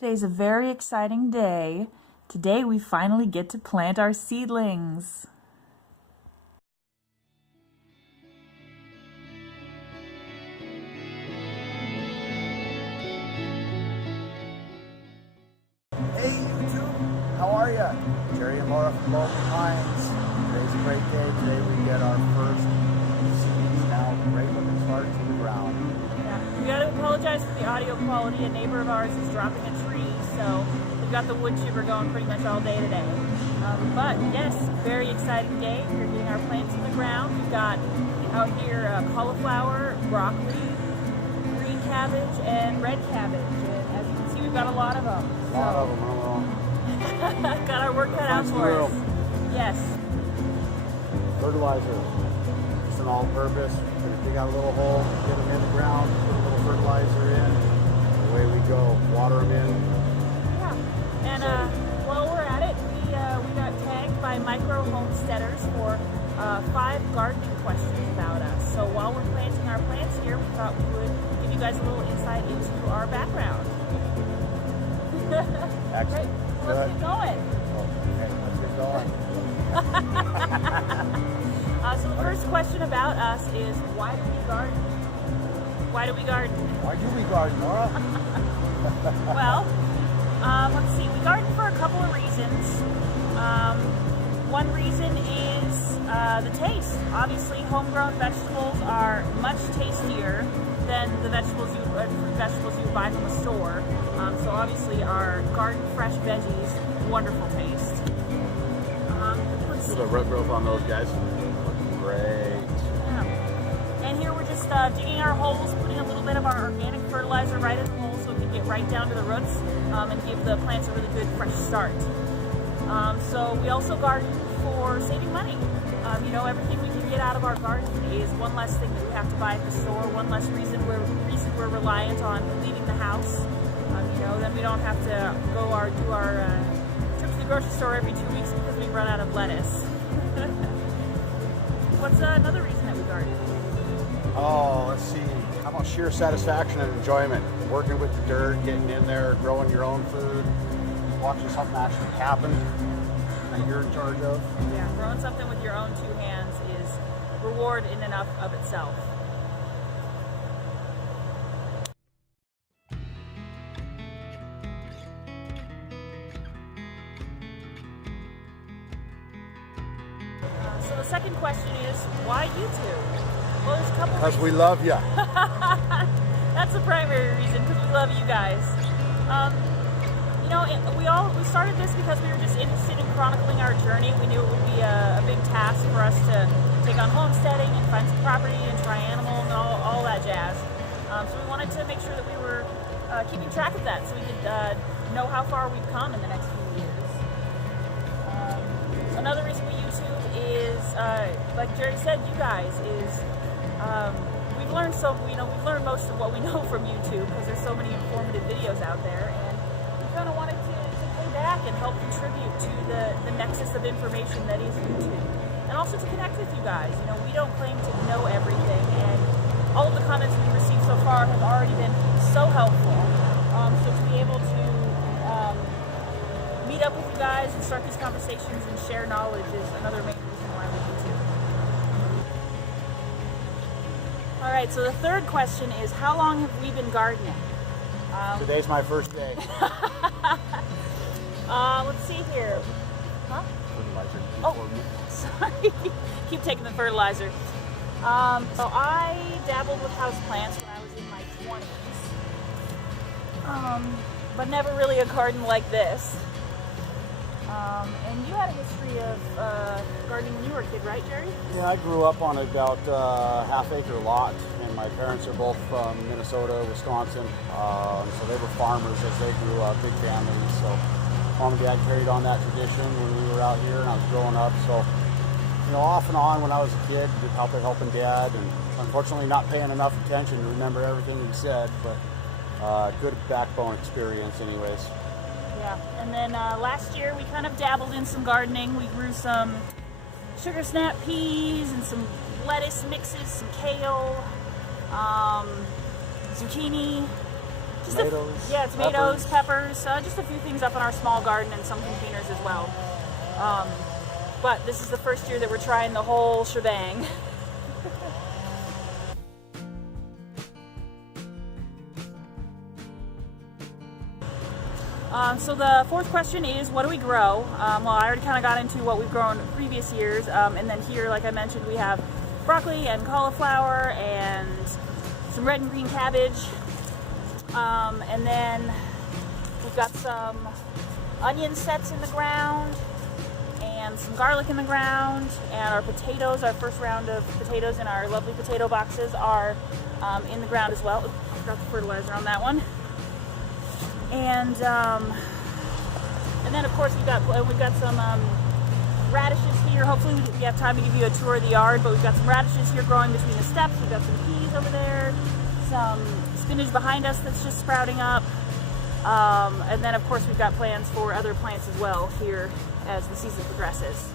Today's a very exciting day. Today we finally get to plant our seedlings. Hey YouTube, how are ya? Jerry and Laura from Local Pines. Today's a great day. Today we get our first seeds now ready to start to the ground. Yeah, we gotta apologize for the audio quality. A neighbor of ours is dropping a tree, so we've got the wood chipper going pretty much all day today. But yes, very exciting day. We're getting our plants in the ground. We've got out here cauliflower, broccoli, green cabbage, and red cabbage. And as you can see, we've got a lot of them. A lot of them. Got our work cut out for us. Yes. Fertilizer. Just an all-purpose. We're going to dig out a little hole, get them in the ground, put a little fertilizer in. Away we go. Water them in. Yeah. And while we're at it, we got tagged by micro homesteaders for 5 gardening questions about us. So while we're planting our plants here, we thought we would give you guys a little insight into our background. Excellent. Great. So let's get going. Okay, let's get going. So the first question about us is, why do we garden? Why do we garden? Why do we garden, Laura? Well, let's see. We garden for a couple of reasons. One reason is the taste. Obviously, homegrown vegetables are much tastier than the fruit vegetables you buy from the store. So obviously, our garden fresh veggies, wonderful taste. Let's see. The root growth on those guys. Looking great. Yeah. And here we're just digging our holes, putting a little bit of our organic fertilizer right in the hole so we can get right down to the roots and give the plants a really good fresh start. So we also garden for saving money. You know, everything we can get out of our garden is one less thing that we have to buy at the store, one less reason we're reliant on leaving the house. You know, then we don't have to do our trip to the grocery store every 2 weeks because we run out of lettuce. What's another reason that we garden? Oh, let's see. How about sheer satisfaction and enjoyment? Working with the dirt, getting in there, growing your own food, watching something actually happen that you're in charge of. Yeah, growing something with your own 2 hands is reward in and of itself. So the second question is, why YouTube? Well, there's a couple Because reasons. we love you. That's the primary reason, because we love you guys. You know, we started this because we were just interested in chronicling our journey. We knew it would be a big task for us to take on homesteading and find some property and try animals and all that jazz. So we wanted to make sure that we were keeping track of that so we could know how far we've come in the next few years. Another reason we YouTube is, like Jerry said, you guys, is we've learned most of what we know from YouTube because there's so many informative videos out there, and we kind of wanted to pay back and help contribute to the nexus of information that is YouTube, and also to connect with you guys. You know, we don't claim to know everything, and all of the comments we've received so far have already been so helpful. So to be able to meet up with you guys and start these conversations and share knowledge is another main reason why we YouTube. All right, so the third question is, how long have we been gardening? Today's my first day. Let's see here. Huh? Fertilizer. Oh, sorry. Keep taking the fertilizer. So I dabbled with houseplants when I was in my 20s, but never really a garden like this. And you had a history of gardening when you were a kid, right, Jerry? Yeah, I grew up on about a half-acre lot, and my parents are both from Minnesota, Wisconsin, so they were farmers as they grew up, big families. So Mom and Dad carried on that tradition when we were out here and I was growing up. So, you know, off and on when I was a kid, helping Dad, and unfortunately not paying enough attention to remember everything he said, but good backbone experience anyways. Yeah, and then last year we kind of dabbled in some gardening. We grew some sugar snap peas and some lettuce mixes, some kale, zucchini, Tomatoes? Tomatoes, peppers, just a few things up in our small garden and some containers as well. But this is the first year that we're trying the whole shebang. So the fourth question is, what do we grow? Well, I already kind of got into what we've grown previous years, and then here, like I mentioned, we have broccoli and cauliflower and some red and green cabbage, and then we've got some onion sets in the ground and some garlic in the ground, and our potatoes, our first round of potatoes in our lovely potato boxes are in the ground as well. Oops, I forgot the fertilizer on that one. And then of course we've got some radishes here. Hopefully we have time to give you a tour of the yard, but we've got some radishes here growing between the steps. We've got some peas over there, some spinach behind us that's just sprouting up, and then of course we've got plans for other plants as well here as the season progresses.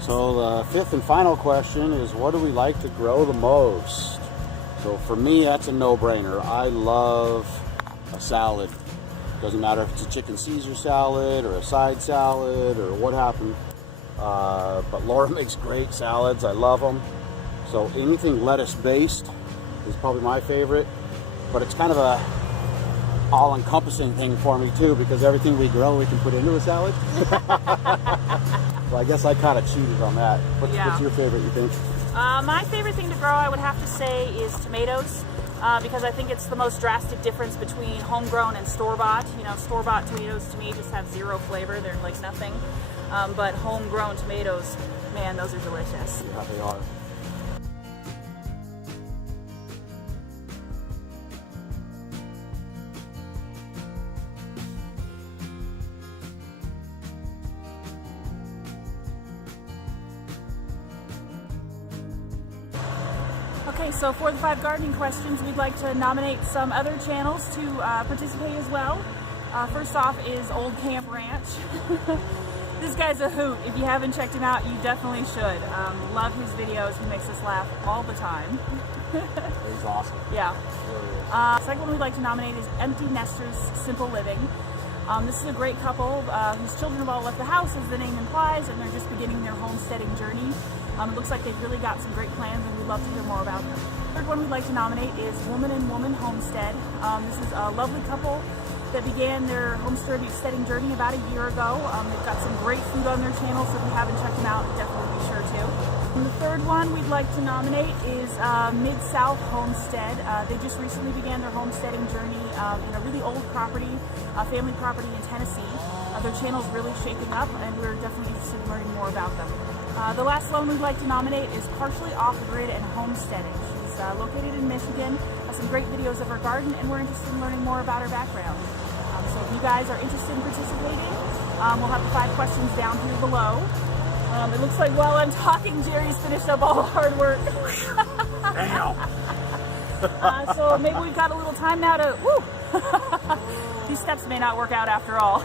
So the fifth and final question is, what do we like to grow the most? So for me, that's a no-brainer. I love a salad. Doesn't matter if it's a chicken Caesar salad or a side salad or what happened. But Laura makes great salads. I love them. So anything lettuce-based is probably my favorite. But it's kind of a all-encompassing thing for me too, because everything we grow we can put into a salad. So I guess I kind of cheated on that. What's your favorite, you think? My favorite thing to grow, I would have to say, is tomatoes. Because I think it's the most drastic difference between homegrown and store-bought. You know, store-bought tomatoes to me just have zero flavor. They're like nothing. But homegrown tomatoes, man, those are delicious. Yeah, they are. Okay, so for the 5 gardening questions, we'd like to nominate some other channels to participate as well. First off is Old Camp Ranch. This guy's a hoot. If you haven't checked him out, you definitely should. Love his videos. He makes us laugh all the time. He's awesome. Yeah. Second one we'd like to nominate is Empty Nesters Simple Living. This is a great couple whose children have all left the house, as the name implies, and they're just beginning their homesteading journey. It looks like they've really got some great plans, and we'd love to hear more about them. Third one we'd like to nominate is Woman and Woman Homestead. This is a lovely couple that began their homesteading journey about a year ago. They've got some great food on their channel, so if you haven't checked them out, definitely be sure to. And the third one we'd like to nominate is Mid-South Homestead. They just recently began their homesteading journey in a really old property, family property in Tennessee. Their channel's really shaping up, and we're definitely interested in learning more about them. The last one we'd like to nominate is Partially Off-Grid and Homesteading. She's located in Michigan, has some great videos of her garden, and we're interested in learning more about her background. So if you guys are interested in participating, we'll have the 5 questions down here below. It looks like while I'm talking, Jerry's finished up all the hard work. Damn. So maybe we've got a little time now to, these steps may not work out after all.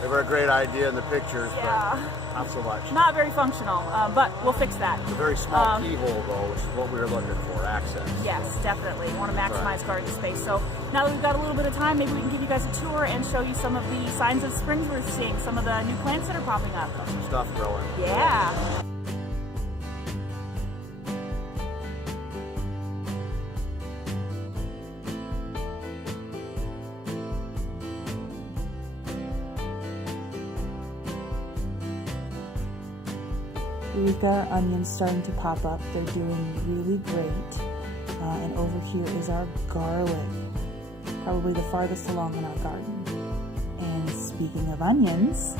They were a great idea in the pictures, Yeah. but not so much. Not very functional, but we'll fix that. It's a very small keyhole, though, which is what we were looking for, access. Yes, definitely. We want to maximize garden space. So now that we've got a little bit of time, maybe we can give you guys a tour and show you some of the signs of spring we're seeing, some of the new plants that are popping up. Got some stuff growing. Yeah. We've got our onions starting to pop up. They're doing really great. And over here is our garlic, probably the farthest along in our garden. And speaking of onions,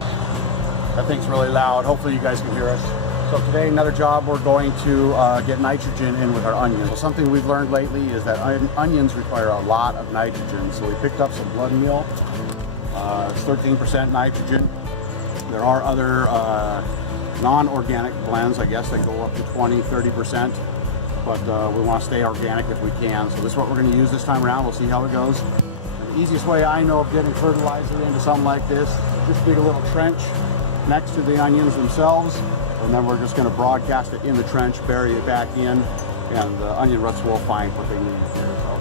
that thing's really loud. Hopefully you guys can hear us. So today, another job, we're going to get nitrogen in with our onions. So something we've learned lately is that onions require a lot of nitrogen. So we picked up some blood meal. It's 13% nitrogen. There are other non-organic blends, I guess, that go up to 20-30%, but we want to stay organic if we can. So this is what we're going to use this time around. We'll see how it goes. And the easiest way I know of getting fertilizer into something like this, just dig a little trench next to the onions themselves, and then we're just going to broadcast it in the trench, bury it back in, and the onion roots will find what they need here. So.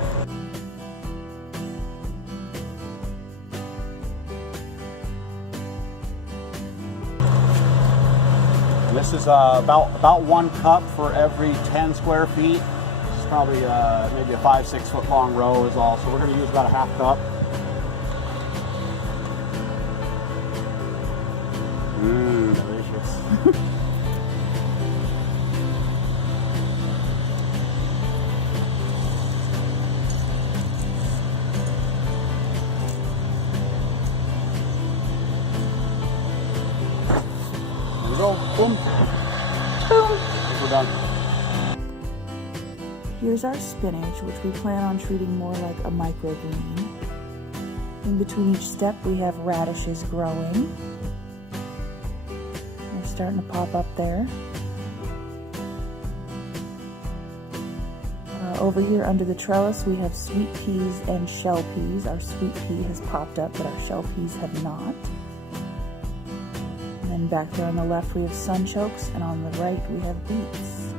this is about 1 cup for every 10 square feet. It's probably maybe a 5-6 foot long row is all. So we're going to use about a half cup. Delicious. There we go. Boom. Boom. We're done. Here's our spinach, which we plan on treating more like a microgreen. In between each step, we have radishes growing. They're starting to pop up there. Over here under the trellis, we have sweet peas and shell peas. Our sweet pea has popped up, but our shell peas have not. And then back there on the left, we have sunchokes, and on the right, we have beets.